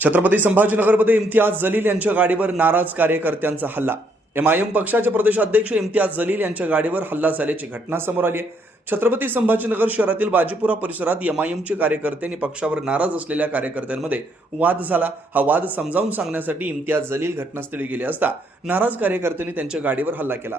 छत्रपती संभाजीनगरमध्ये इम्तियाज जलील यांच्या गाडीवर नाराज कार्यकर्त्यांचा हल्ला. एमआयएम पक्षाचे प्रदेशाध्यक्ष इम्तियाज जलील यांच्या गाडीवर हल्ला झाल्याची घटना समोर आली आहे. छत्रपती संभाजीनगर शहरातील बाजीपुरा परिसरात एमआयएमचे कार्यकर्त्यांनी पक्षावर नाराज असलेल्या कार्यकर्त्यांमध्ये वाद झाला. हा वाद समजावून सांगण्यासाठी इम्तियाज जलील घटनास्थळी गेले असता नाराज कार्यकर्त्यांनी त्यांच्या गाडीवर हल्ला केला.